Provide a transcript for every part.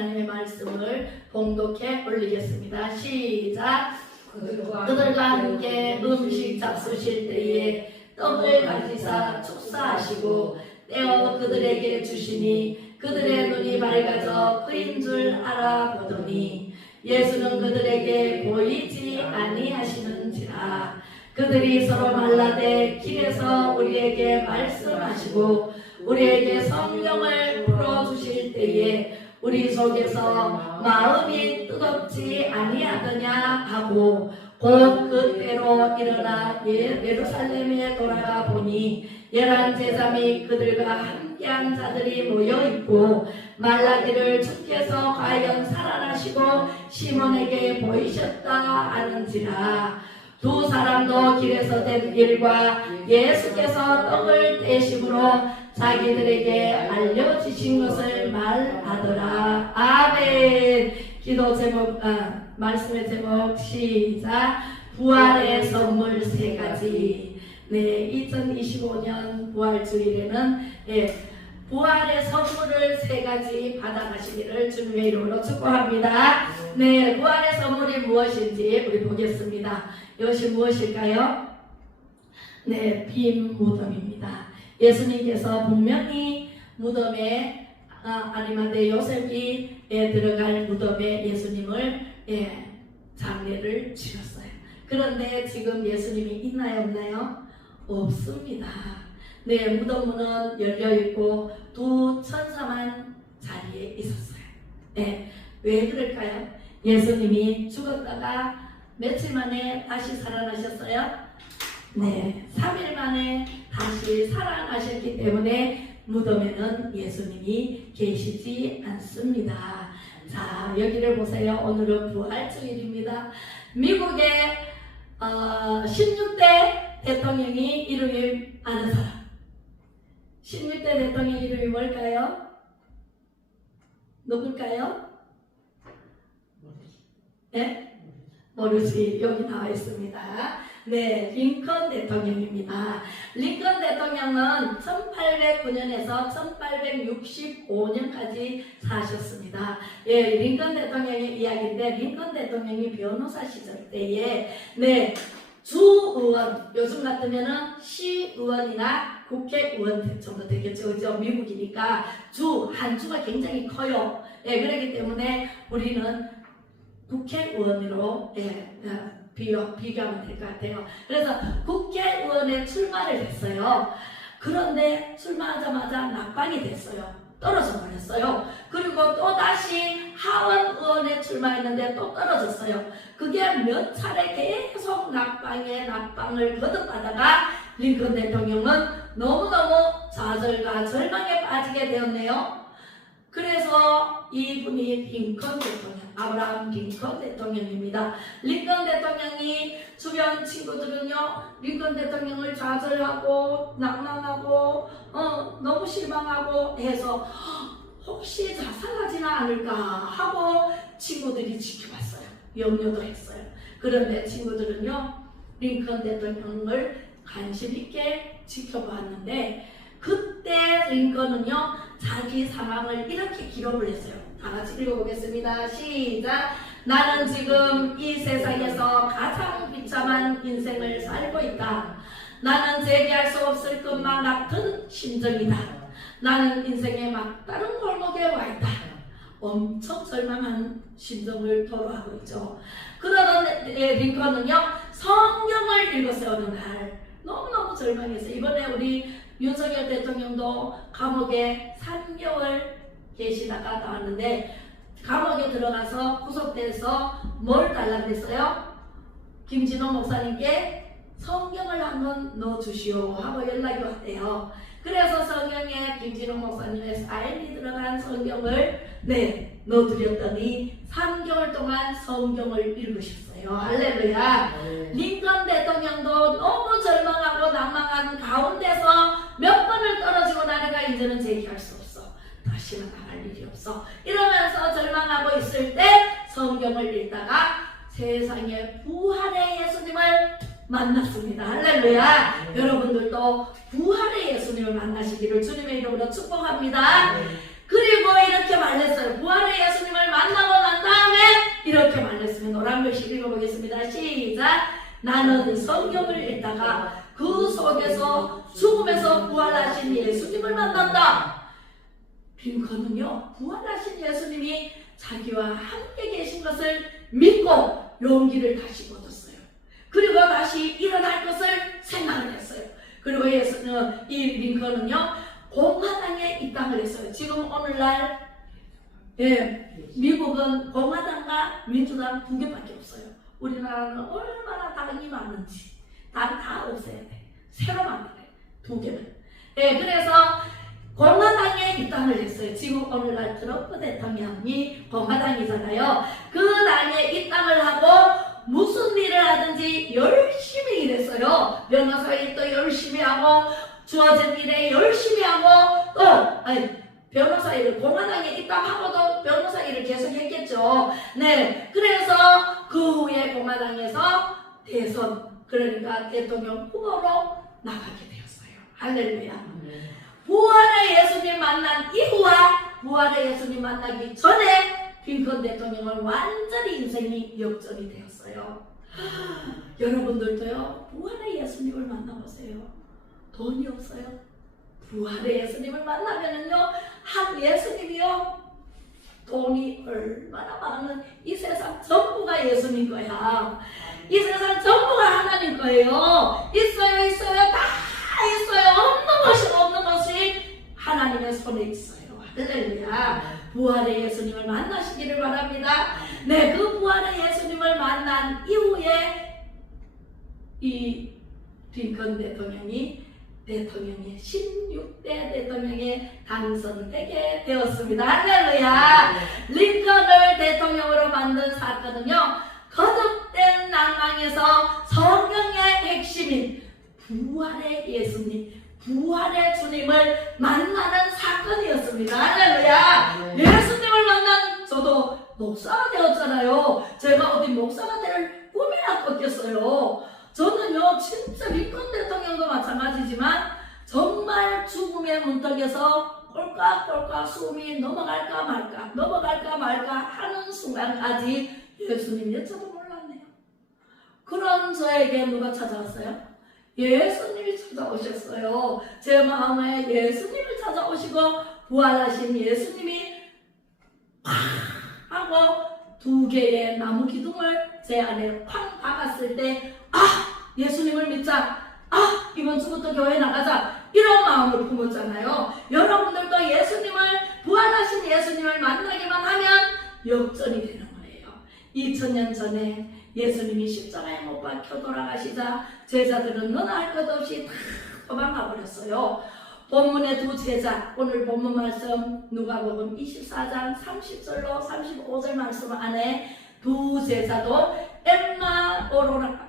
하나님의 말씀을 봉독해 올리겠습니다. 시작. 그들과 함께 음식 잡수실 때에 떡을 가지사 축사하시고 떼어 그들에게 주시니 그들의 눈이 밝아져 그인 줄 알아보더니 예수는 그들에게 보이지 아니하시는지라. 그들이 서로 말라되 길에서 우리에게 말씀하시고 우리에게 성경을 풀어주실 때에 우리 속에서 마음이 뜨겁지 아니하더냐 하고 곧 그때로 일어나 예루살렘에 돌아가 보니 11제자 및 그들과 함께한 자들이 모여있고 말라기를 주께서 과연 살아나시고 시몬에게 보이셨다 하는지라. 두 사람도 길에서 된 일과 예수께서 떡을 떼심으로 자기들에게 알려주신 것을 말하더라. 아멘. 기도 제목, 말씀의 제목 시작. 부활의 선물 3가지. 네, 2025년 부활주일에는 부활의 선물을 3가지 받아가시기를 주님의 이름으로 축복합니다. 네, 부활의 선물이 무엇인지 우리 보겠습니다. 이것이 무엇일까요? 네, 빈 무덤입니다. 예수님께서 분명히 무덤에 아리마대 요셉이 들어갈 무덤에 예수님을 장례를 치렀어요. 그런데 지금 예수님이 있나요, 없나요? 없습니다. 네, 무덤 문은 열려있고 두 천사만 자리에 있었어요. 네, 왜 그럴까요? 예수님이 죽었다가 며칠 만에 다시 살아나셨어요? 네, 3일 만에 다시 살아나셨기 때문에 무덤에는 예수님이 계시지 않습니다. 자, 여기를 보세요. 오늘은 부활주일입니다. 미국의 16대 대통령이 이름이 아는 사람. 16대 대통령 이름이 뭘까요? 누굴까요? 네? 모르지. 여기 나와 있습니다. 네, 링컨 대통령입니다. 링컨 대통령은 1809년에서 1865년까지 사셨습니다. 예, 링컨 대통령의 이야기인데, 링컨 대통령이 변호사 시절 때에, 네, 주의원, 요즘 같으면은 시의원이나 국회의원 정도 되겠죠. 그죠? 미국이니까 한 주가 굉장히 커요. 예, 그렇기 때문에 우리는 국회의원으로 비교하면 될 것 같아요. 그래서 국회의원에 출마를 했어요. 그런데 출마하자마자 낙방이 됐어요. 떨어져 버렸어요. 그리고 또 다시 하원의원에 출마했는데 또 떨어졌어요. 그게 몇 차례 계속 낙방을 거듭하다가 링컨 대통령은 너무너무 좌절과 절망에 빠지게 되었네요. 그래서 이분이 링컨 대통령, 아브라함 링컨 대통령입니다. 링컨 대통령이 주변 친구들은요, 링컨 대통령을 좌절하고 낙망하고 너무 실망하고 해서 혹시 자살하지는 않을까 하고 친구들이 지켜봤어요. 염려도 했어요. 그런데 친구들은요, 링컨 대통령을 관심 있게 지켜봤는데 그때 링컨은요, 자기 상황을 이렇게 기록을 했어요. 다 같이 읽어보겠습니다. 시작. 나는 지금 이 세상에서 가장 비참한 인생을 살고 있다. 나는 재기할 수 없을 것만 같은 심정이다. 나는 인생의 막다른 골목에 와 있다. 엄청 절망한 심정을 토로하고 있죠. 그러던 링컨은요, 성경을 읽었어요. 어느 날 너무너무 절망했어요. 이번에 우리 윤석열 대통령도 감옥에 3개월 계시다가 나왔는데 감옥에 들어가서 구속돼서 뭘 달라고 했어요? 김진호 목사님께 성경을 한번 넣어주시오 하고 연락이 왔대요. 그래서 성경에 김진호 목사님의 사인이 들어간 성경을 넣어드렸더니 3개월 동안 성경을 읽으셨어요. 할렐루야. 링컨 대통령도 너무 절망하고 낭망한 가운데서 몇 번을 떨어지고 나니까 이제는 재기할 수 없어. 다시는 나갈 일이 없어. 이러면서 절망하고 있을 때 성경을 읽다가 세상에 부활의 예수님을 만났습니다. 할렐루야. 여러분들도 부활의 예수님을 만나시기를 주님의 이름으로 축복합니다. 그리고 이렇게 말했어요. 부활의 예수님을 번씩 읽어보겠습니다. 시작. 나는 성경을 읽다가 그 속에서 죽음에서 부활하신 예수님을 만났다. 링컨은요, 부활하신 예수님이 자기와 함께 계신 것을 믿고 용기를 다시 얻었어요. 그리고 다시 일어날 것을 생각을 했어요. 그리고 이 링컨은요, 공화당에 입당을 했어요. 지금 오늘날 미국은 공화당과 민주당 두 개밖에 없어요. 우리나라는 얼마나 당이 많은지 당 다 없애야 돼. 새로 만들어야 돼. 두 개는. 그래서 공화당에 입당을 했어요. 지금 오늘날 트럼프 대통령이 공화당이잖아요. 그 당에 입당을 하고 무슨 일을 하든지 열심히 일했어요. 변호사 일도 열심히 하고 주어진 일에 열심히 하고 또 변호사 일을 공화당에 입당하고도 변호사 일을 계속 했겠죠. 네, 그래서 그 후에 공화당에서 대선, 그러니까 대통령 후보로 나가게 되었어요. 할렐루야. 부활의 예수님 만난 이후와 부활의 예수님 만나기 전에 링컨 대통령은 완전히 인생이 역전이 되었어요. 여러분들도요, 부활의 예수님을 만나보세요. 돈이 없어요. 부활의 예수님을 만나면은요, 한 예수님이요, 돈이 얼마나 많은 이 세상 전부가 예수님 거야. 이 세상 전부가 하나님 거예요. 있어요, 다 있어요. 없는 것이 하나님의 손에 있어요. 할렐루야. 부활의 예수님을 만나시기를 바랍니다. 네, 그 부활의 예수님을 만난 이후에 이 링컨 대통령이 16대 대통령에 당선되게 되었습니다. 할렐루야. 링컨을 대통령으로 만든 사건은요, 거듭된 낭망에서 성경의 핵심인 부활의 예수님, 부활의 주님을 만나는 사건이었습니다. 할렐루야. 예수님을 만난, 저도 목사가 되었잖아요. 제가 어디 목사가 될 꿈이나 꿨겠어요. 저는요, 진짜 링컨 대통령도 마찬가지지만 정말 죽음의 문턱에서 꼴깍꼴깍 숨이 넘어갈까 말까 하는 순간까지 예수님 여차도 몰랐네요. 그런 저에게 누가 찾아왔어요? 예수님이 찾아오셨어요. 제 마음에 예수님을 찾아오시고 부활하신 예수님이 하고 두 개의 나무 기둥을 제 안에 쾅 박았을 때, 예수님을 믿자, 이번 주부터 교회 나가자, 이런 마음을 품었잖아요. 여러분들도 예수님을, 부활하신 예수님을 만나기만 하면 역전이 되는 거예요. 2000년 전에 예수님이 십자가에 못 박혀 돌아가시자 제자들은 너나 할 것 없이 다 도망가 버렸어요. 본문의 두 제자, 오늘 본문 말씀 누가복음 24장 30절로 35절 말씀 안에 두 제자도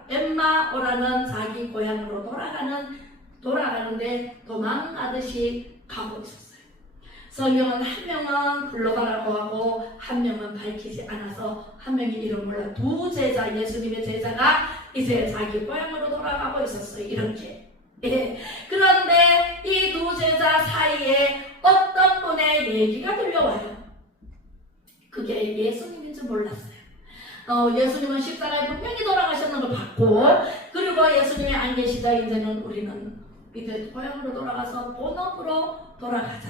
엠마오라는 자기 고향으로 돌아가는데 도망가듯이 가고 있었어요. 성경은 한 명은 글로가라고 하고 한 명은 밝히지 않아서 한 명이 이름 몰라. 두 제자, 예수님의 제자가 이제 자기 고향으로 돌아가고 있었어요. 이렇게. 그런데 이 두 제자 사이에 어떤 분의 얘기가 들려와요. 그게 예수님인 줄 몰랐어요. 예수님은 십자가에 분명히 돌아가셨는 걸 봤고, 그리고 예수님이 안 계시다 이제는 우리는 이제 고향으로 돌아가서 본업으로 돌아가자,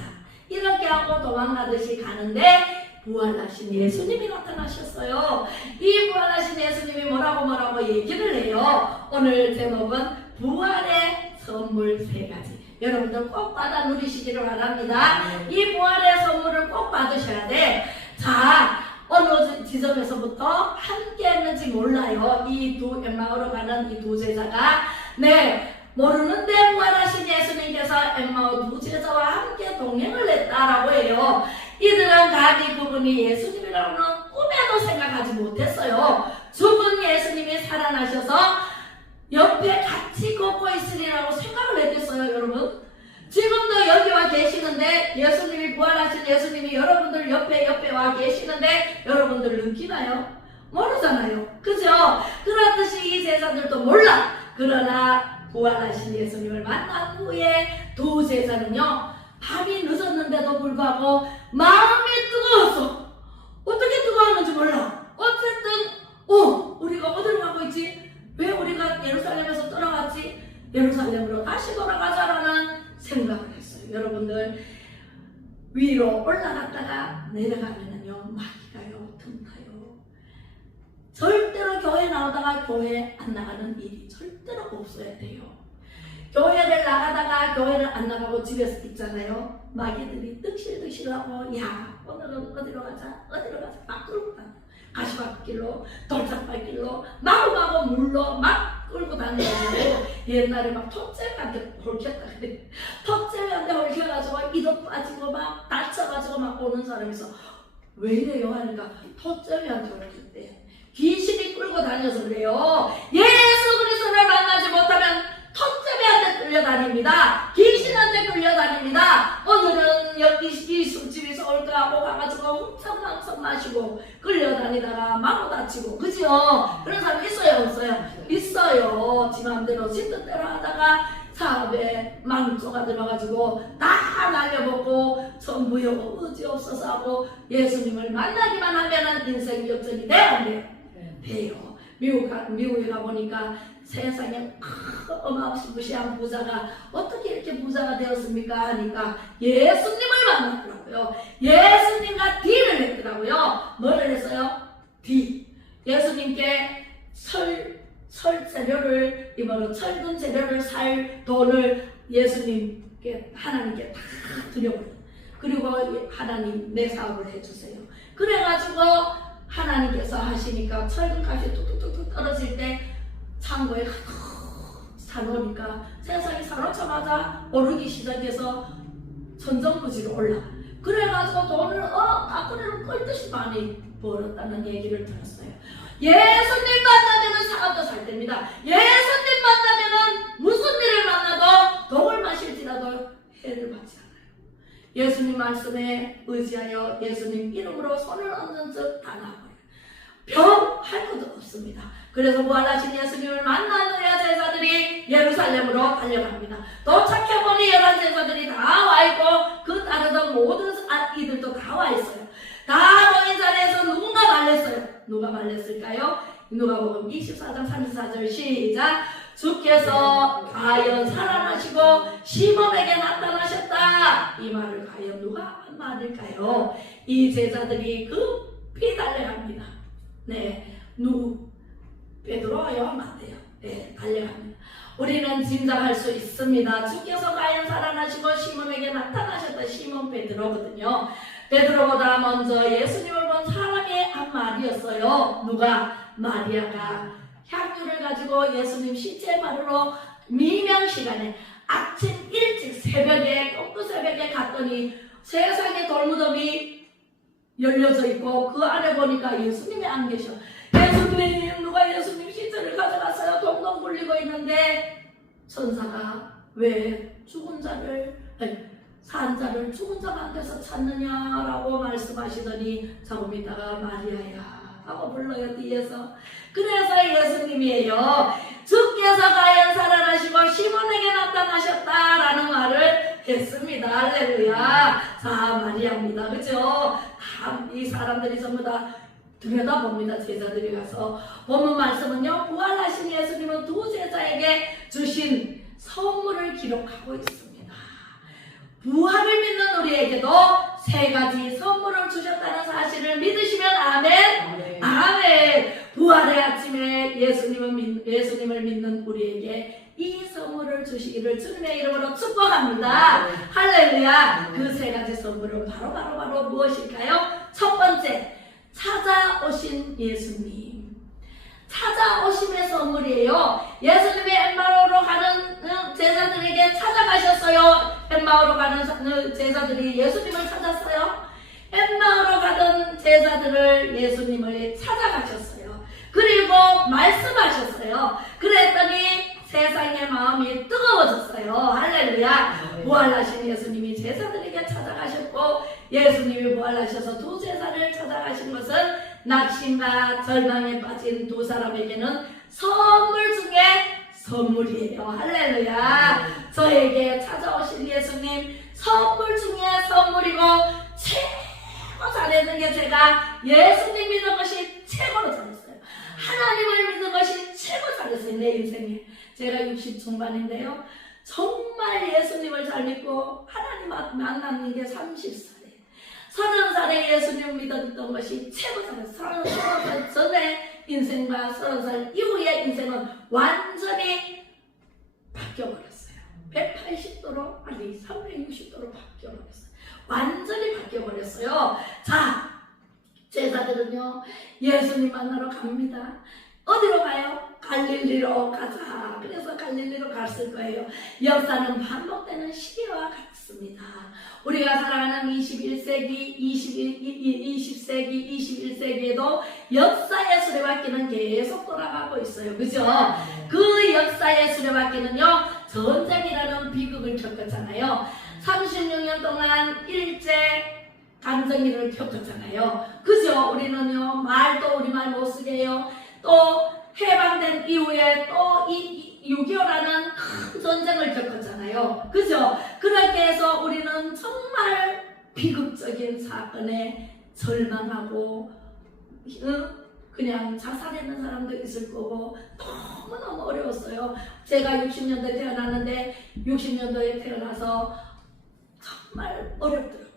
이렇게 하고 도망가듯이 가는데 부활하신 예수님이 나타나셨어요. 이 부활하신 예수님이 뭐라고 얘기를 해요. 오늘 제목은 부활의 선물 3가지. 여러분들 꼭 받아 누리시기를 바랍니다. 이 부활의 선물을 꼭 받으셔야 돼. 자, 어느 지점에서부터 함께 했는지 몰라요. 이 두 엠마오로 가는 이 두 제자가. 네, 모르는데 부활하신 예수님께서 엠마오 두 제자와 함께 동행을 했다라고 해요. 이들은 감히 그분이 예수님이라고는 꿈에도 생각하지 못했어요. 죽은 예수님이 살아나셔서 옆에 같이 걷고 있으리라고 생각을 했겠어요, 여러분? 지금도 여기 와 계시는데, 예수님이 부활하신 예수님이 여러분들 옆에 와 계시는데 여러분들 느끼나요? 모르잖아요. 그죠? 그렇듯이 이 제자들도 몰라. 그러나 부활하신 예수님을 만난 후에 두 제자는요, 밤이 늦었는데도 불구하고 마음이 뜨거웠어. 어떻게 뜨거웠는지 몰라. 어쨌든 우리 위로 올라갔다가 내려가면은요 마귀가요 틈타요. 절대로 교회 나오다가 교회 안 나가는 일이 절대로 없어야 돼요. 교회를 나가다가 교회를 안 나가고 집에서 있잖아요. 마귀들이 득실득실하고 야 오늘은 어디로 가자 막 끌고 다녀. 가시밭길로 돌짝밭길로 마구마구 물로 막 끌고 다니고 옛날에 막 톱질한테 홀켰다 그래. 톱질한테 홀켜가지고 이도 빠지고 막 다쳐가지고 막 오는 사람이 있어. 왜 이래요 하니까 톱질한테 홀켰대. 귀신이 끌고 다녀서 그래요. 예수 그리스도를 만나지 못하면 톱제비한테 끌려다닙니다. 귀신한테 끌려다닙니다. 오늘은 여기 이 술집에서 올까 하고 가가지고 훔쳐망성 마시고 끌려다니다가 마구 다치고 그죠? 그런 사람 있어요 없어요? 있어요. 지 맘대로 지 뜻대로 하다가 사업에 망조가 들어가지고 다 날려먹고 전부요 의지 없어서 하고 예수님을 만나기만 하면은 인생 역전이 돼요 안 돼요? 돼요. 미국에 가보니까 세상에 어마무시한 부자가 어떻게 이렇게 부자가 되었습니까 하니까 예수님을 만났더라고요. 예수님과 딜을 했더라고요. 뭐를 했어요? 딜. 예수님께 철 재료를 이번에 철근 재료를 살 돈을 예수님께 하나님께 다 드려버려요. 그리고 하나님 내 사업을 해주세요. 그래가지고 하나님께서 하시니까 철근값이 뚝뚝뚝뚝 떨어질 때 창고에 사놓으니까 세상이 사놓자마자 오르기 시작해서 천정부지로 올라가. 그래가지고 돈을 가꾸리로 끌듯이 많이 벌었다는 얘기를 들었어요. 예수님 만나면은 사업도 잘 됩니다. 예수님 만나면은 무슨 일을 만나도 독을 마실지라도 해를 받지 않아요. 예수님 말씀에 의지하여 예수님 이름으로 손을 얹는 즉 다 나아버려요. 병할 것도 없습니다. 그래서 부활하신 예수님을 만난 후에 제자들이 예루살렘으로 달려갑니다. 도착해보니 11 제자들이 다 와있고 그 따르던 모든 이들도 다 와있어요. 다 모인 자리에서 누군가 말렸어요. 누가 말렸을까요? 누가복음 24장 34절 시작. 주께서 과연 살아나시고 시몬에게 나타나셨다. 이 말을 과연 누가 한 말일까요? 이 제자들이 급히 달려갑니다. 네, 베드로요 하면 안 돼요. 네, 달려갑니다. 우리는 짐작할 수 있습니다. 주께서 과연 살아나시고 시몬에게 나타나셨다. 시몬 베드로거든요. 베드로보다 먼저 예수님을 본 사람이 한 말이었어요. 누가? 마리아가 향유를 가지고 예수님 시체 바르러 미명 시간에 아침 일찍 새벽에 꺾그 새벽에 갔더니 세상에 돌무덤이 열려져 있고 그 안에 보니까 예수님이 안 계셔. 예수님 누가 예수님 시체를 가져갔어요. 동동 굴리고 있는데 천사가 왜 죽은 자를 산 자를 죽은 자가 안 돼서 찾느냐라고 말씀하시더니 조금 있다가 마리아야 하고 불러요 뒤에서. 그래서 예수님이에요. 주께서 과연 살아나시고 시몬에게 나타나셨다라는 말을 했습니다. 할렐루야. 자 마리아입니다. 그죠? 이 사람들이 전부 다 들여다봅니다. 제자들이 가서 본문 말씀은요 부활하신 예수님은 두 제자에게 주신 선물을 기록하고 있습니다. 부활을 믿는 우리에게도 세 가지 선물을 주셨다는 사실을 믿으시면 아멘. 아멘. 부활의 아침에 예수님을 믿는 우리에게 이 선물을 주시기를 주님의 이름으로 축복합니다. 할렐루야. 그 세 가지 선물은 바로 무엇일까요? 첫 번째, 찾아오신 예수님. 찾아오심의 선물이에요. 예수님이 엠마오로 가는 제자들에게 찾아가셨어요. 엠마오로 가는 제자들이 예수님을 찾았어요. 엠마오로 가던 제자들을 예수님을 찾아가셨어요. 그리고 말씀하셨어요. 그랬더니 세상의 마음이 뜨거워졌어요. 할렐루야. 부활하신 예수님이 제자들에게 찾아가셨고 예수님이 부활하셔서 두 제자를 찾아가신 것은 낙심과 절망에 빠진 두 사람에게는 선물 중에 선물이에요. 할렐루야. 저에게 찾아오신 예수님 선물 중에 선물이고 최고 잘했는 게 제가 예수님 믿는 것이 최고로 잘했어요. 하나님을 믿는 것이 최고 잘했어요. 내 인생에. 제가 60 중반인데요. 정말 예수님을 잘 믿고 하나님 만나는 게 30살이에요. 30살에 예수님 믿었던 것이 최고잖아요. 30살 전에 인생과 30살 이후의 인생은 완전히 바뀌어버렸어요. 180도로 아니 360도로 바뀌어버렸어요. 완전히 바뀌어버렸어요. 자, 제자들은요 예수님 만나러 갑니다. 어디로 가요? 갈릴리로 가자. 그래서 갈릴리로 갔을 거예요. 역사는 반복되는 시대와 같습니다. 우리가 살아가는 21세기, 20세기, 21세기에도 역사의 수레바퀴는 계속 돌아가고 있어요. 그죠? 그 역사의 수레바퀴는요 전쟁이라는 비극을 겪었잖아요. 36년 동안 일제 강점기를 겪었잖아요. 그죠? 우리는요 말도 우리말 못 쓰게 해요. 또 해방된 이후에 또 이 6.25라는 큰 전쟁을 겪었잖아요. 그죠? 그렇게 해서 우리는 정말 비극적인 사건에 절망하고 그냥 자살했는 사람도 있을 거고 너무너무 어려웠어요. 제가 60년대에 태어났는데 60년도에 태어나서 정말 어렵더라고요.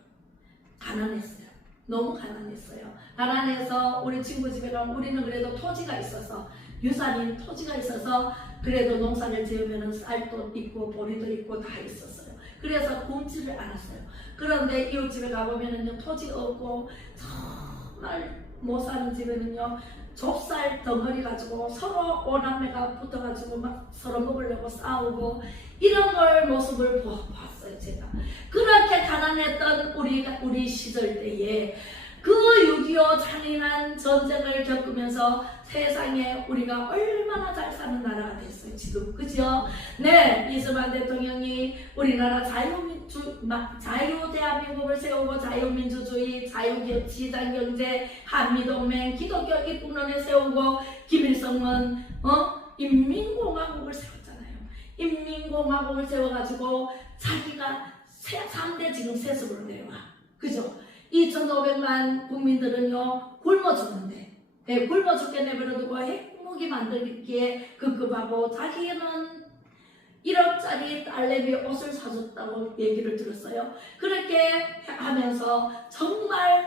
가난했어요. 너무 가난했어요. 가난해서 우리 친구 집에 가면 우리는 그래도 토지가 있어서 유산인 토지가 있어서 그래도 농사를 지으면 쌀도 있고 보리도 있고 다 있었어요. 그래서 굶지를 않았어요. 그런데 이웃집에 가보면은요 토지 없고 정말 못 사는 집에는요 좁쌀 덩어리 가지고 서로 오남매가 붙어가지고 막 서로 먹으려고 싸우고 이런 걸 모습을 봤어요. 제가 그렇게 가난했던 우리 시절 때에 그 6.25 잔인한 전쟁을 겪으면서 세상에 우리가 얼마나 잘 사는 나라가 됐어요. 지금 그죠? 네, 이승만 대통령이 우리나라 자유대한민국을 세우고 자유민주주의, 자유시장경제, 한미동맹, 기독교 입국론을 세우고 김일성은 인민공화국을 세웠잖아요. 인민공화국을 세워가지고 자기가 3대 지금 세습으로 내려와. 그죠? 2,500만 국민들은요 굶어 죽는데 굶어 죽게 내버려두고 핵무기 만들기에 급급하고 자기는 1억짜리 딸내미 옷을 사줬다고 얘기를 들었어요. 그렇게 하면서 정말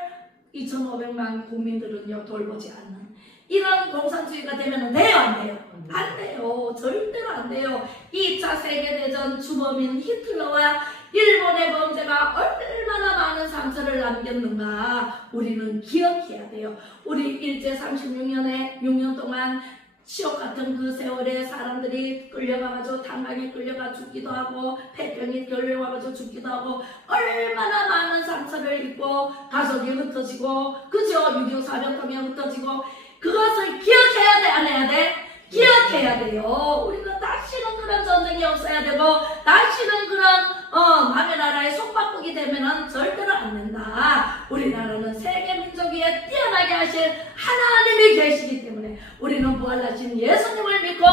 2,500만 국민들은요 돌보지 않는 이런 공산주의가 되면 돼요? 안 돼요? 안 돼요. 절대로 안 돼요. 2차 세계대전 주범인 히틀러와 일본의 범죄가 얼마나 많은 상처를 남겼는가 우리는 기억해야 돼요. 우리 일제 36년에 6년 동안 치욕 같은 그 세월에 사람들이 끌려가가지고 탄광에 끌려가 죽기도 하고 폐병이 끌려가가지고 죽기도 하고 얼마나 많은 상처를 입고 가족이 흩어지고 그죠? 6.25 사병통이 흩어지고 그것을 기억해야 돼? 안 해야 돼? 기억해야 돼요. 우리는 다시는 그런 전쟁이 없어야 되고 다시는 그런 남의 나라에 속박국이 되면은 절대로 안 된다. 우리나라는 세계 민족 위에 뛰어나게 하실 하나님이 계시기 때문에 우리는 부활하신 예수님을 믿고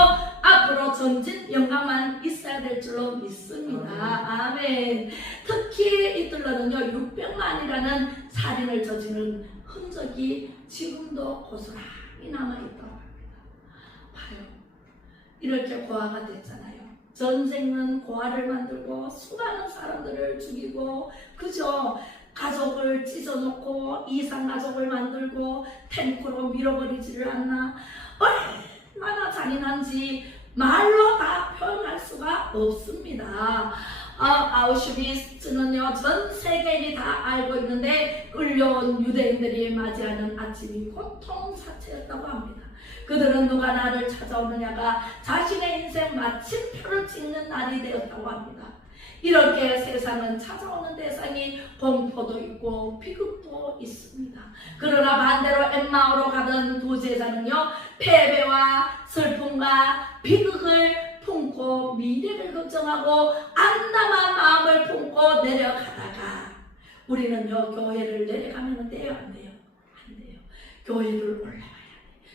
앞으로 전진 영광만 있어야 될 줄로 믿습니다. 아멘. 특히 이들로는요 600만이라는 살인을 저지른 흔적이 지금도 고스란히 남아있다고 합니다. 봐요. 이렇게 고아가 됐잖아요. 전쟁은 고아를 만들고 수많은 사람들을 죽이고 그죠? 가족을 찢어놓고 이상가족을 만들고 탱크로 밀어버리지를 않나 얼마나 잔인한지 말로 다 표현할 수가 없습니다. 아우슈비츠는요 전 세계인이 다 알고 있는데 끌려온 유대인들이 맞이하는 아침이 고통사체였다고 합니다. 그들은 누가 나를 찾아오느냐가 자신의 인생 마침표를 찍는 날이 되었다고 합니다. 이렇게 세상은 찾아오는 대상이 공포도 있고 비극도 있습니다. 그러나 반대로 엠마오로 가던 두 제자는요 패배와 슬픔과 비극을 품고 미래를 걱정하고 암담한 마음을 품고 내려가다가 우리는요 교회를 내려가면 돼요? 안 돼요? 안 돼요. 교회를 올라가야 돼요.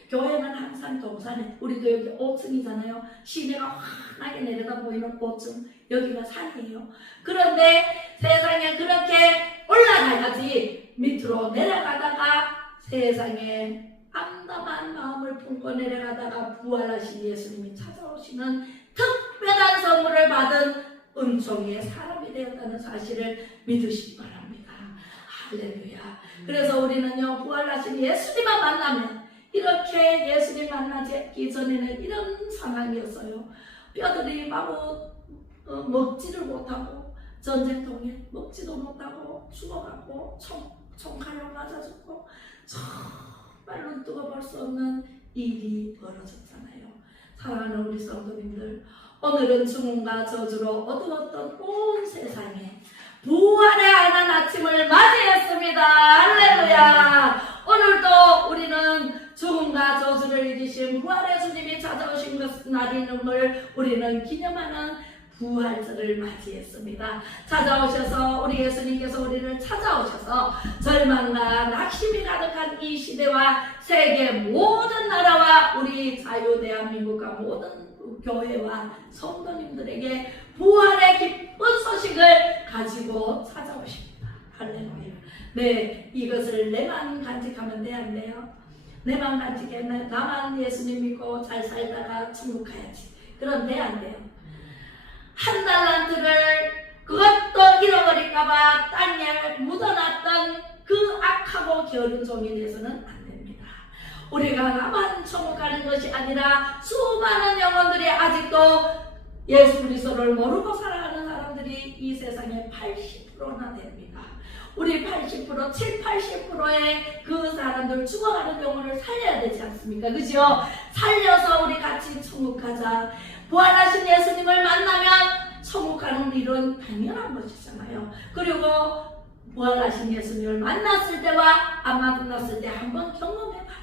교회는 항상 동산에 우리도 여기 5층이잖아요. 시내가 환하게 내려다 보이는 5층 여기가 산이에요. 그런데 세상에 그렇게 올라가야지 밑으로 내려가다가 세상에 암담한 마음을 품고 내려가다가 부활하신 예수님이 찾아오시는 특별한 선물을 받은 은총의 사람이 되었다는 사실을 믿으시기 바랍니다. 할렐루야. 그래서 우리는요, 부활하신 예수님만 만나면, 이렇게 예수님 만나기 전에는 이런 상황이었어요. 뼈들이 마구 먹지를 못하고, 전쟁통에 먹지도 못하고 죽어가고 총칼로 맞아 죽고 정말 눈 뜨고 볼 수 없는 일이 벌어졌잖아요. 사랑하는 우리 성도님들, 오늘은 죽음과 저주로 어두웠던 온 세상에 부활의 하얀 아침을 맞이했습니다. 할렐루야. 오늘도 우리는 죽음과 저주를 이기신 부활의 주님이 찾아오신 날임을 우리는 기념하는 부활절을 맞이했습니다. 찾아오셔서 우리 예수님께서 우리를 찾아오셔서 절망과 낙심이 가득한 이 시대와 세계 모든 나라와 우리 자유 대한민국과 모든 교회와 성도님들에게 부활의 기쁜 소식을 가지고 찾아오십니다. 할렐루야. 네, 이것을 내만 간직하면 안 돼요. 내만 간직해 나만 예수님 믿고 잘 살다가 천국 가야지. 그런데 안 돼요. 한 달란트를 그것도 잃어버릴까봐 땅에 묻어놨던 그 악하고 게으른 종이 돼서는 안 됩니다. 우리가 나만 천국 가는 것이 아니라 수많은 영혼들이 아직도 예수 그리스도를 모르고 살아가는 사람들이 이 세상에 80%나 됩니다. 우리 80%, 7, 80%의 그 사람들 죽어가는 영혼을 살려야 되지 않습니까? 그죠? 살려서 우리 같이 천국 가자. 부활하신 예수님을 만나면 천국 가는 일은 당연한 것이잖아요. 그리고 부활하신 예수님을 만났을 때와 안 만났을 때 한번 경험해봐라.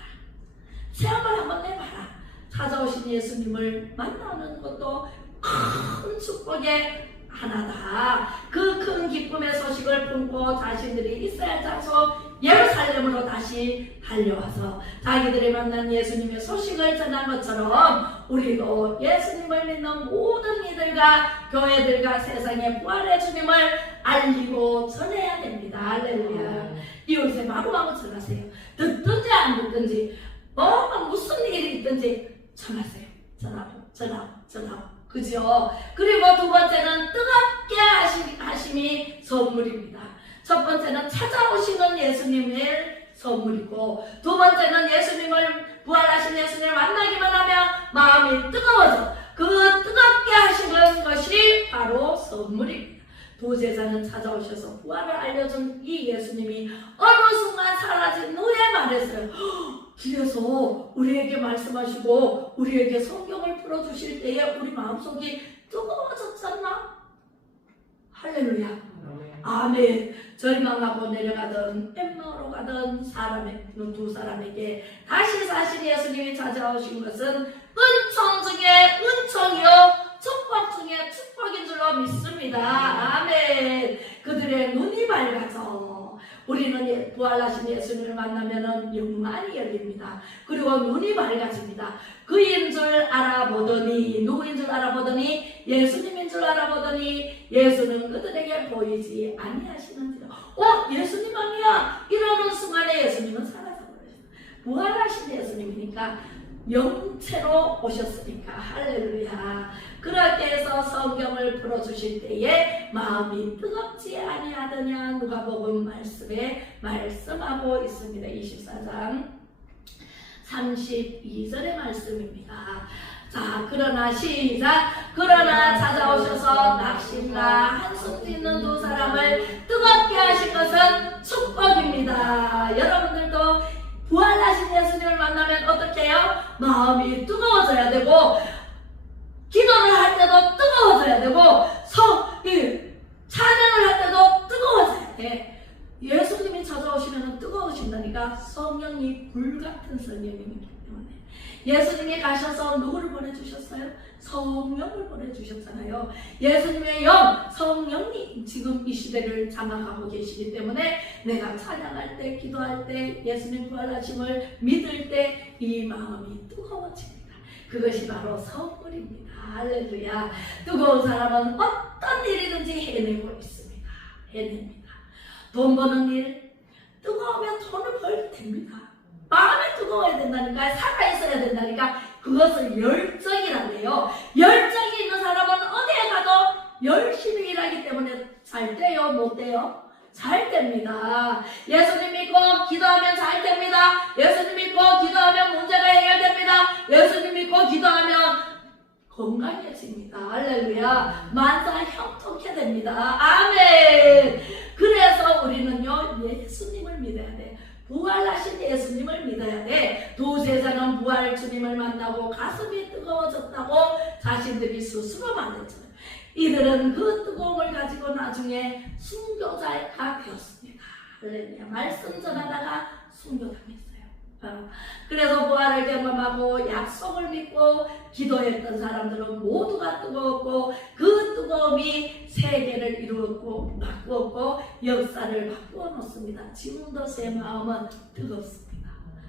체험을 한번 해봐라. 찾아오신 예수님을 만나는 것도 큰 축복의 하나다. 그 큰 기쁨의 소식을 품고 자신들이 이스라엘 장소 예루살렘으로 다시 달려와서 자기들이 만난 예수님의 소식을 전한 것처럼 우리도 예수님을 믿는 모든 이들과 교회들과 세상의 부활의 주님을 알리고 전해야 됩니다. 할렐루야. 이웃에 마구마구 전하세요. 듣든지 안 듣든지 무슨 일이 있든지 전하세요. 전하고 그죠? 그리고 두 번째는 뜨겁게 하심이 선물입니다. 첫 번째는 찾아오시는 예수님의 선물이고, 두 번째는 예수님을 부활하신 예수님을 만나기만 하면 마음이 뜨거워져. 그 뜨겁게 하시는 것이 바로 선물입니다. 도제자는 찾아오셔서 부활을 알려준 이 예수님이 어느 순간 사라진 후에 말했어요. 길에서 우리에게 말씀하시고 우리에게 성경을 풀어주실 때에 우리 마음속이 뜨거워졌잖아. 할렐루야. 아멘. 절망하고 내려가던 엠마오로 가던 두 사람에게 다시 사실 예수님이 찾아오신 것은 은총 중에 은총이요 축복 중에 축복인 줄로 믿습니다. 아멘. 그들의 눈이 밝아져. 우리는 부활하신 예수님을 만나면 영만이 열립니다. 그리고 눈이 밝아집니다. 그인 줄 알아보더니, 누구인 줄 알아보더니, 예수님인 줄 알아보더니 예수는 그들에게 보이지 아니하시는지라. 예수님 아니야. 이러는 순간에 예수님은 사라져버렸어요. 부활하신 예수님이니까 영체로 오셨으니까. 할렐루야. 그렇게 해서 성경을 풀어주실 때에 마음이 뜨겁지 아니하더냐. 누가복음 말씀에 말씀하고 있습니다. 24장 32절의 말씀입니다. 자, 그러나 시작. 그러나 찾아오셔서 낙심과 한숨 짓는 두 사람을 뜨겁게 하신 것은 축복입니다. 여러분들도 부활하신 예수님을 만나면 어떻게 해요? 마음이 뜨거워져야 되고, 기도를 할 때도 뜨거워져야 되고, 찬양을 할 때도 뜨거워져야 돼. 예수님이 찾아오시면 뜨거우신다니까. 성령이 불같은 성령님이기 때문에. 예수님이 가셔서 누구를 보내주셨어요? 성령을 보내주셨잖아요. 예수님의 영, 성령이 지금 이 시대를 장악하고 계시기 때문에 내가 찬양할 때, 기도할 때, 예수님 부활하심을 믿을 때 이 마음이 뜨거워집니다. 그것이 바로 선물입니다. 할렐루야. 뜨거운 사람은 어떤 일이든지 해내고 있습니다. 해냅니다. 돈 버는 일, 뜨거우면 돈을 벌 됩니다. 마음이 뜨거워야 된다니까. 살아있어야 된다니까. 그것을 열정이라고요. 열정이 있는 사람은 어디에 가도 열심히 일하기 때문에 잘 돼요? 못 돼요? 잘 됩니다. 예수님 믿고 기도하면 잘 됩니다. 예수님 믿고 기도하면 문제가 해결됩니다. 예수님 믿고 기도하면 건강해집니다. 할렐루야. 만사 형통케 됩니다. 아멘. 그래서 우리는요, 예수님을 믿어야 돼. 부활하신 예수님을 믿어야 돼. 두 제자는 부활 주님을 만나고 가슴이 뜨거워졌다고 자신들이 스스로 말했죠. 이들은 그 뜨거움을 가지고 나중에 순교자가 되었습니다. 할렐루야. 말씀 전하다가 순교당했어요. 그래서 부활을 경험하고 약속을 믿고 기도했던 사람들은 모두가 뜨거웠고 그 뜨거움이 세계를 이루었고 바꾸었고 역사를 바꾸어 놓습니다. 지금도 제 마음은 뜨겁습니다.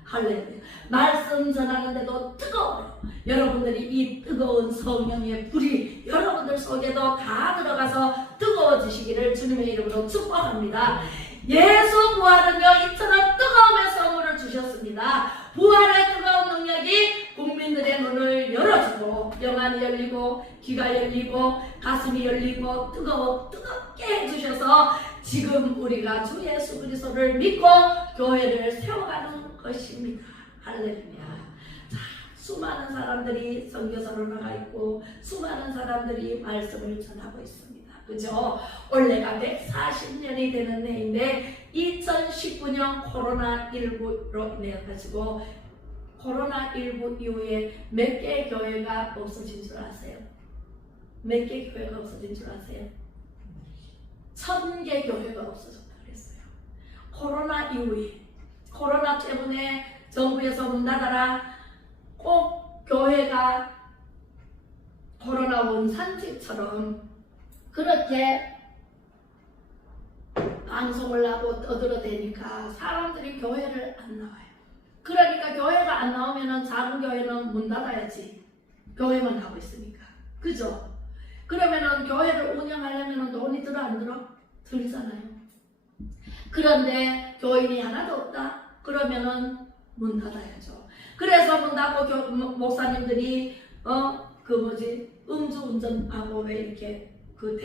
할렐루야. 말씀 전하는데도 뜨거워요. 여러분들이 이 뜨거운 성령의 불이 여러분들 속에도 다 들어가서 뜨거워지시기를 주님의 이름으로 축복합니다. 예수 부활은요, 이처럼 뜨거움의 선물을 주셨습니다. 부활의 뜨거운 능력이 국민들의 눈을 열어주고 영안이 열리고 귀가 열리고 가슴이 열리고 뜨겁게 해주셔서 지금 우리가 주 예수 그리스도를 믿고 교회를 세워가는 것입니다. 할렐루야. 자, 수많은 사람들이 선교사로 나가 있고 수많은 사람들이 말씀을 전하고 있습니다. 그죠? 올해가 140년이 되는 해인데 2019년 코로나19로 인해 가지고 코로나19 이후에 몇 개의 교회가 없어진 줄 아세요? 몇 개의 교회가 없어진 줄 아세요? 1000개 교회가 없어졌다 그랬어요. 코로나 이후에 코로나 때문에 정부에서 문 닫아라, 꼭 교회가 코로나 원산지처럼 그렇게 방송을 하고 떠들어대니까 사람들이 교회를 안 나와요. 그러니까 교회가 안 나오면은 작은 교회는 문 닫아야지. 교회만 하고 있으니까. 그죠? 그러면은 교회를 운영하려면 돈이 들어 안 들어? 들잖아요. 그런데 교인이 하나도 없다? 그러면은 문 닫아야죠. 그래서 문 닫고 목사님들이 음주운전하고 왜 이렇게 그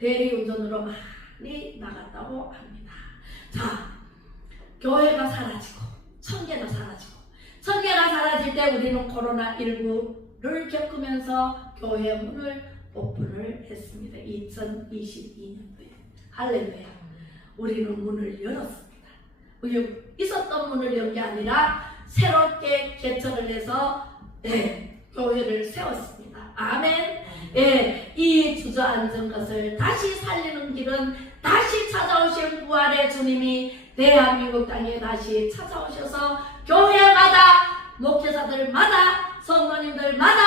대리운전으로 많이 나갔다고 합니다. 자, 교회가 사라지고 1000개가 사라지고 1000개가 사라질 때 우리는 코로나19를 겪으면서 교회 문을 오픈을 했습니다. 2022년도에. 할렐루야. 우리는 문을 열었습니다. 있었던 문을 연 게 아니라 새롭게 개척을 해서 교회를 세웠습니다. 아멘. 이 주저앉은 것을 다시 살리는 길은 다시 찾아오신 부활의 주님이 대한민국 땅에 다시 찾아오셔서 교회마다 목회자들마다 성도님들마다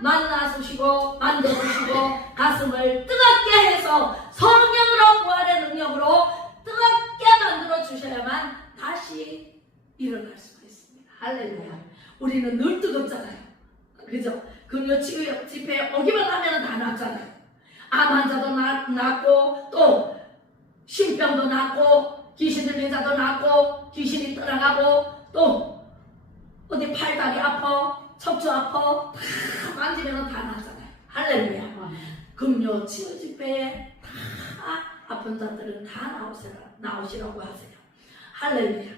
만나주시고 만져주시고 가슴을 뜨겁게 해서 성령으로 부활의 능력으로 뜨겁게 만들어 주셔야만 다시 일어날 수가 있습니다. 할렐루야. 우리는 늘 뜨겁잖아요. 그죠? 금요 집회에 오기만 하면 다 낫잖아요. 암 환자도 낫고 또 신병도 낫고 귀신 들린 자도 낫고 귀신이 떠나가고 또 어디 팔다리 아파 척추 아파 다 만지면 다 낫잖아요. 할렐루야. 금요 치유 집회에 다 아픈 자들은 다 나오시라고 하세요. 할렐루야.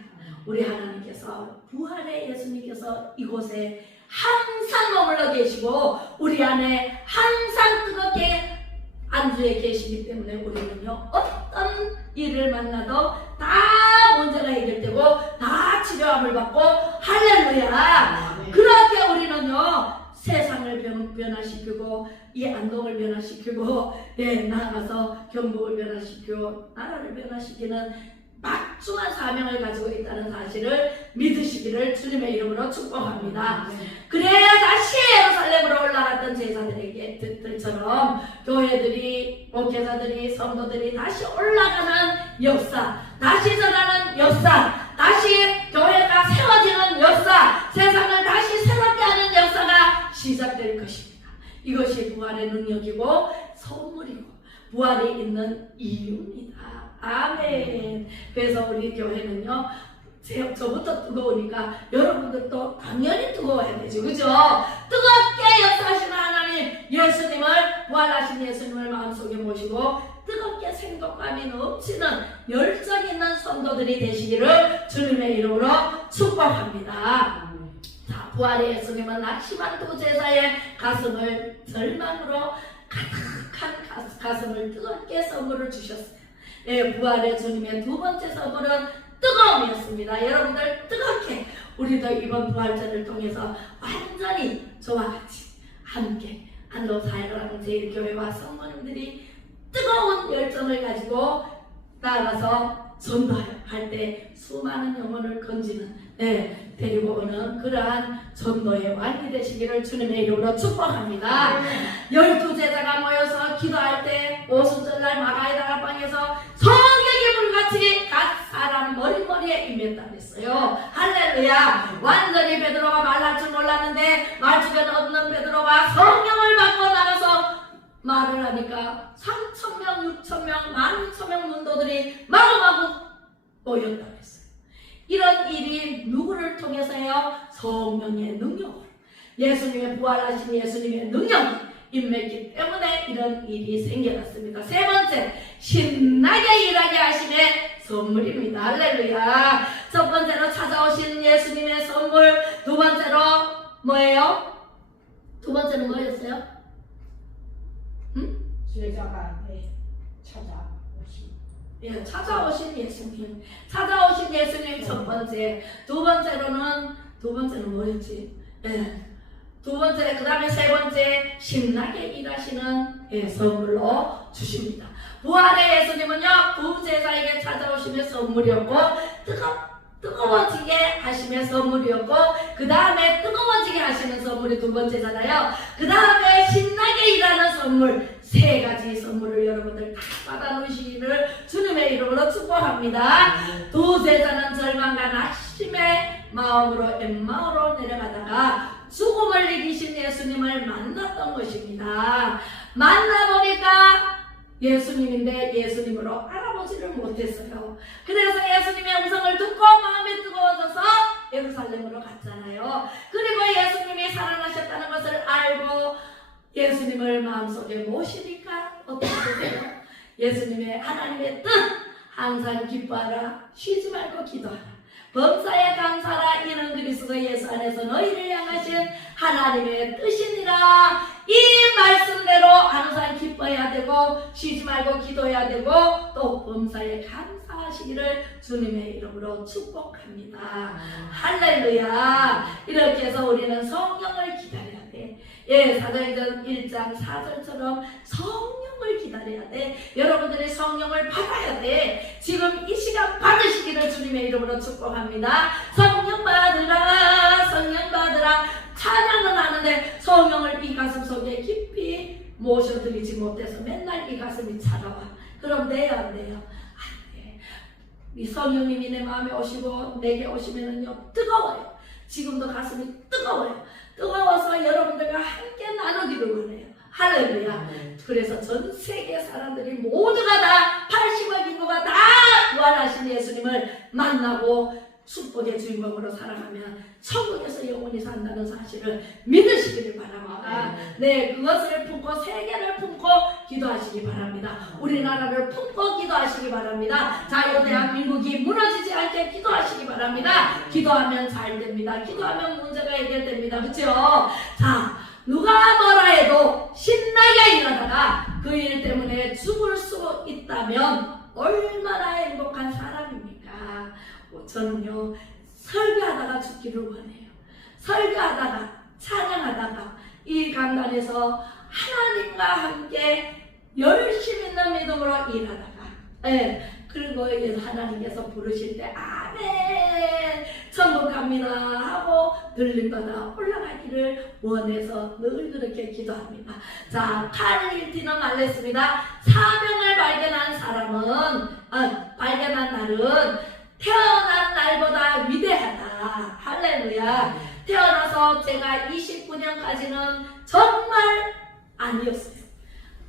우리 하나님께서 부활의 예수님께서 이곳에 항상 머물러 계시고 우리 안에 항상 뜨겁게 안주해 계시기 때문에 우리는요 어떤 일을 만나도 다 문제가 해결되고 다 치료함을 받고 할렐루야. 그렇게 우리는요 세상을 변화시키고 이 안동을 변화시키고 나아가서 경북을 변화시키고 나라를 변화시키는 막중한 사명을 가지고 있다는 사실을 믿으시기를 주님의 이름으로 축복합니다. 그래야 다시 예루살렘으로 올라갔던 제자들처럼 교회들이, 목회자들이, 성도들이 다시 올라가는 역사, 다시 전하는 역사, 다시 교회가 세워지는 역사, 세상을 다시 새롭게 하는 역사가 시작될 것입니다. 이것이 부활의 능력이고 선물이고 부활이 있는 이유입니다. 아멘. 그래서 우리 교회는요 저부터 뜨거우니까 여러분들도 당연히 뜨거워야 되죠. 그죠? 뜨겁게 역사하시는 하나님 예수님을 부활하신 예수님을 마음속에 모시고 뜨겁게 생동감이 넘치는 열정 있는 성도들이 되시기를 주님의 이름으로 축복합니다. 자, 부활의 예수님은 낙심한 두 제자의 가슴을 절망으로 가득한 가슴을 뜨겁게 선물을 주셨어요. 예, 부활의 주님의 두 번째 선물은 뜨거움이었습니다. 여러분들 뜨겁게 우리도 이번 부활절을 통해서 완전히 저와 같이 함께 한국사회랑 제일교회와 성모님들이 뜨거운 열정을 가지고 나아가서 전도할 때 수많은 영혼을 건지는 데리고 오는 그러한 전도의 왕이 되시기를 주님의 이름으로 축복합니다. 12제자가 모여서 기도할 때 오순절날 마가의 다락방에서 성경이 불같이 각 사람 머리머리에 임했다고 했어요. 할렐루야. 완전히 베드로가 말할 줄 몰랐는데 말주변 없는 베드로가 성경을 받고 나가서 말을 하니까 3,000명, 6,000명, 16,000명 문도들이 마구마구 모였다고 했어요. 이런 일이 누구를 통해서요? 성령의 능력으로, 예수님의 부활하신 예수님의 능력이 임했기 때문에 이런 일이 생겨났습니다. 세 번째, 신나게 일하게 하심의 선물입니다. 할렐루야. 첫 번째로 찾아오신 예수님의 선물, 두 번째로 뭐예요? 두 번째는 뭐였어요? 제자가 찾아오신 예수님. 찾아오신 예수님 첫 번째. 두 번째는 뭐였지? 두 번째, 그 다음에 세 번째, 신나게 일하시는 선물로 주십니다. 부활의 예수님은요, 두 제자에게 찾아오시며 선물이었고, 뜨거워지게 하시며 선물이었고, 그 다음에 뜨거워지게 하시는 선물이 두 번째잖아요. 그 다음에 신나게 일하는 선물, 세 가지 선물을 여러분들 다 받아놓으시기를 주님의 이름으로 축복합니다. 두 제자는 절망과 낙심의 마음으로 엠마오로 내려가다가 죽음을 이기신 예수님을 만났던 것입니다. 만나보니까 예수님인데 예수님으로 알아보지를 못했어요. 그래서 예수님의 음성을 듣고 마음이 뜨거워져서 예루살렘으로 갔잖아요. 그리고 예수님이 살아나셨다는 것을 알고 예수님을 마음속에 모시니까 어떻게 되세요? 예수님의 하나님의 뜻 항상 기뻐하라, 쉬지 말고 기도하라, 범사에 감사하라, 이는 그리스도 예수 안에서 너희를 향하신 하나님의 뜻이니라. 이 말씀대로 항상 기뻐해야 되고 쉬지 말고 기도해야 되고 또 범사에 감사하시기를 주님의 이름으로 축복합니다. 할렐루야. 이렇게 해서 우리는 성령을 기다려야 돼. 사도행전 1장 4절처럼 성령을 기다려야 돼. 여러분들이 성령을 받아야 돼. 지금 이 시간 받으시기를 주님의 이름으로 축복합니다. 성령 받으라, 성령 받으라. 찬양은 하는데 성령을 이 가슴 속에 깊이 모셔드리지 못해서 맨날 이 가슴이 차가워. 그럼 돼요, 안 돼요? 안 돼. 이 성령님이 내 마음에 오시고 내게 오시면은요, 뜨거워요. 지금도 가슴이 뜨거워요. 뜨거워서 여러분들과 함께 나누기를 원해요. 할렐루야. 그래서 전 세계 사람들이 모두가 다 80억 인구가 다 부활하신 예수님을 만나고 축복의 주인공으로 살아가면 천국에서 영원히 산다는 사실을 믿으시기를 바랍니다. 그것을 품고 세계를 품고 기도하시기 바랍니다. 우리나라를 품고 기도하시기 바랍니다. 자, 이 대한민국이 무너지지 않게 기도하시기 바랍니다. 기도하면 잘 됩니다. 기도하면 문제가 해결됩니다. 그렇죠? 자, 누가 뭐라 해도 신나게 일하다가 그 일 때문에 죽을 수 있다면 얼마나 행복한 사람입니까? 저는요, 설교하다가 죽기를 원해요. 설교하다가 찬양하다가 이 강단에서 하나님과 함께 열심 있는 믿음으로 일하다가 그리고 하나님께서 부르실 때 아멘 천국 갑니다 하고 들림받아 올라가기를 원해서 늘 그렇게 기도합니다. 자, 칼 힐티는 말했습니다. 사명을 발견한 사람은 발견한 날은 태어난 날보다 위대하다. 할렐루야. 태어나서 제가 29년까지는 정말 아니었어요.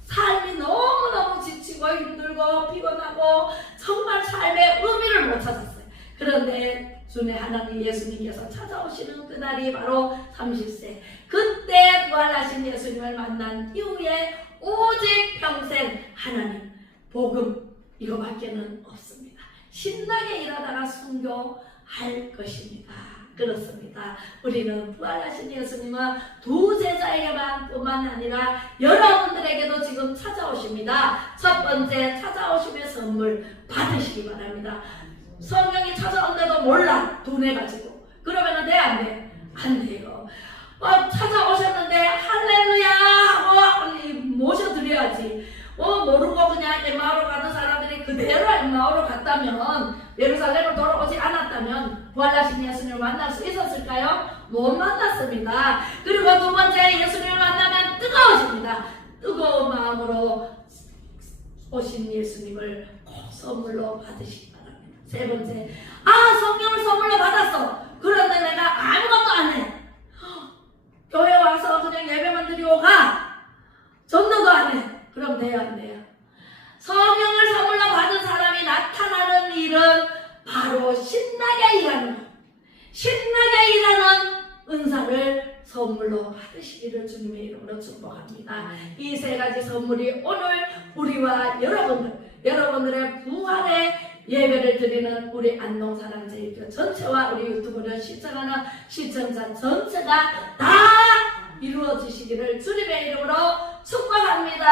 삶이 너무너무 지치고 힘들고 피곤하고 정말 삶의 의미를 못 찾았어요. 그런데 주의 하나님 예수님께서 찾아오시는 그날이 바로 30세. 그때 부활하신 예수님을 만난 이후에 오직 평생 하나님 복음 이거밖에는 없습니다. 신나게 일하다가 순교할 것입니다. 그렇습니다. 우리는 부활하신 예수님은 두 제자에게만 뿐만 아니라 여러분들에게도 지금 찾아오십니다. 첫 번째 찾아오심의 선물 받으시기 바랍니다. 성령이 찾아온데도 몰라 둔해가지고 그러면 돼? 안 돼? 안 돼요. 찾아오셨는데 할렐루야 하고 모셔드려야지. 모르고 그냥 엠마오로 가던 사람들이 그대로 엠마오로 갔다면, 예루살렘으로 돌아오지 않았다면 부활하신 예수님을 만날 수 있었을까요? 못 만났습니다. 그리고 두 번째, 예수님을 만나면 뜨거워집니다. 뜨거운 마음으로 오신 예수님을 꼭 선물로 받으시기 바랍니다. 세 번째, 성령을 선물로 받았어. 그런데 내가 아무것도 안 해. 교회 와서 그냥 예배만 드리고 가. 전도도 안 해. 그럼 돼요, 안 돼요? 성령을 선물로 받은 사람이 나타나는 일은 바로 신나게 일하는 것. 신나게 일하는 은사를 선물로 받으시기를 주님의 이름으로 축복합니다. 이 세 가지 선물이 오늘 우리와 여러분들의 부활의 예배를 드리는 우리 안동사랑제일교 전체와 우리 유튜브를 시청하는 시청자 전체가 다 이루어지시기를 주님의 이름으로 축복합니다.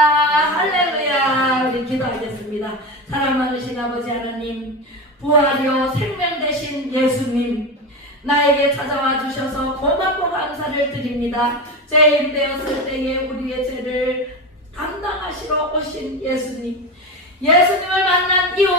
할렐루야. 우리 기도하겠습니다. 사랑 많으신 아버지 하나님, 부활이요 생명 되신 예수님, 나에게 찾아와 주셔서 고맙고 감사를 드립니다. 죄인 되었을 때에 우리의 죄를 담당하시러 오신 예수님, 예수님을 만난 이후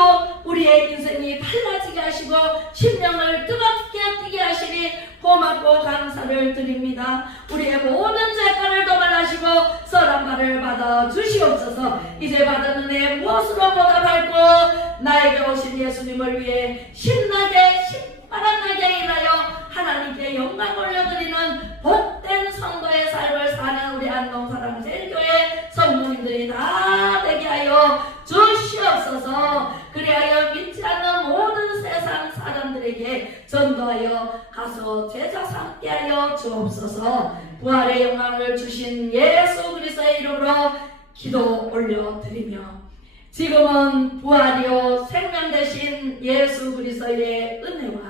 우리의 인생이 달라지게 하시고 심령을 뜨겁게 뛰게 하시니 고맙고 감사를 드립니다. 우리의 모든 죄가를 도말하시고 선한 바를 받아 주시옵소서. 이제 받은 은혜 무엇으로 보답할고 나에게 오신 예수님을 위해 신나게 신바람나게 일하여 하나님께 영광 올려드리는 복된 성도의 삶을 사는 우리 안동사랑제일교회 성도님들이 다 되게 하여 주시옵소서. 그리하여 믿지 않는 모든 세상 사람들에게 전도하여 가서 제자 삼게 하여 주옵소서. 부활의 영광을 주신 예수 그리스도의 이름으로 기도 올려드리며, 지금은 부활이요 생명 되신 예수 그리스도의 은혜와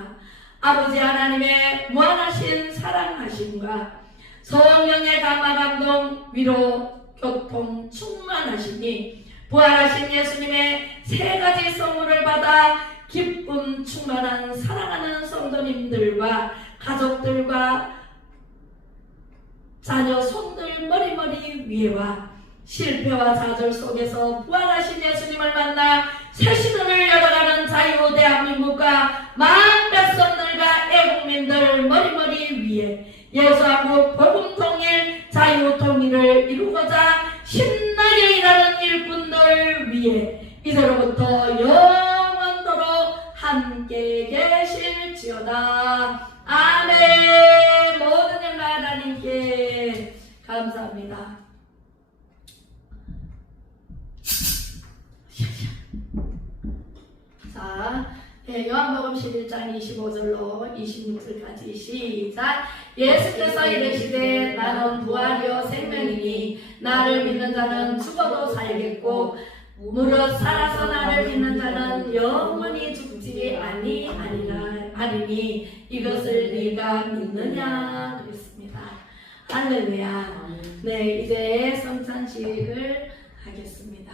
아버지 하나님의 무한하신 사랑하심과 성령의 감화 감동 위로 교통 충만하시니 부활하신 예수님의 세 가지 선물을 받아 기쁨 충만한 사랑하는 성도님들과 가족들과 자녀 손들 머리머리 위에와 실패와 좌절 속에서 부활하신 예수님을 만나 새 시대를 열어가는 자유 대한민국과 만 백성들과 애국민들 머리머리 위에 예수한국 복음 통일 자유 통일을 이루고자 신나게 일하는 일꾼들 위에 이제로부터 영원토록 함께 계실지어다. 아멘. 모든 영광 하나님께 감사합니다. 자, 요한복음 11장 25절로 26절까지 시작. 예수께서 이르시되 나는 부활이요 생명이니 나를 믿는 자는 죽어도 살겠고 무릇 살아서 나를 믿는 자는 영원히 죽지 아니니 이것을 네가 믿느냐 그랬습니다. 할렐루야. 네, 이제 성찬식을 하겠습니다.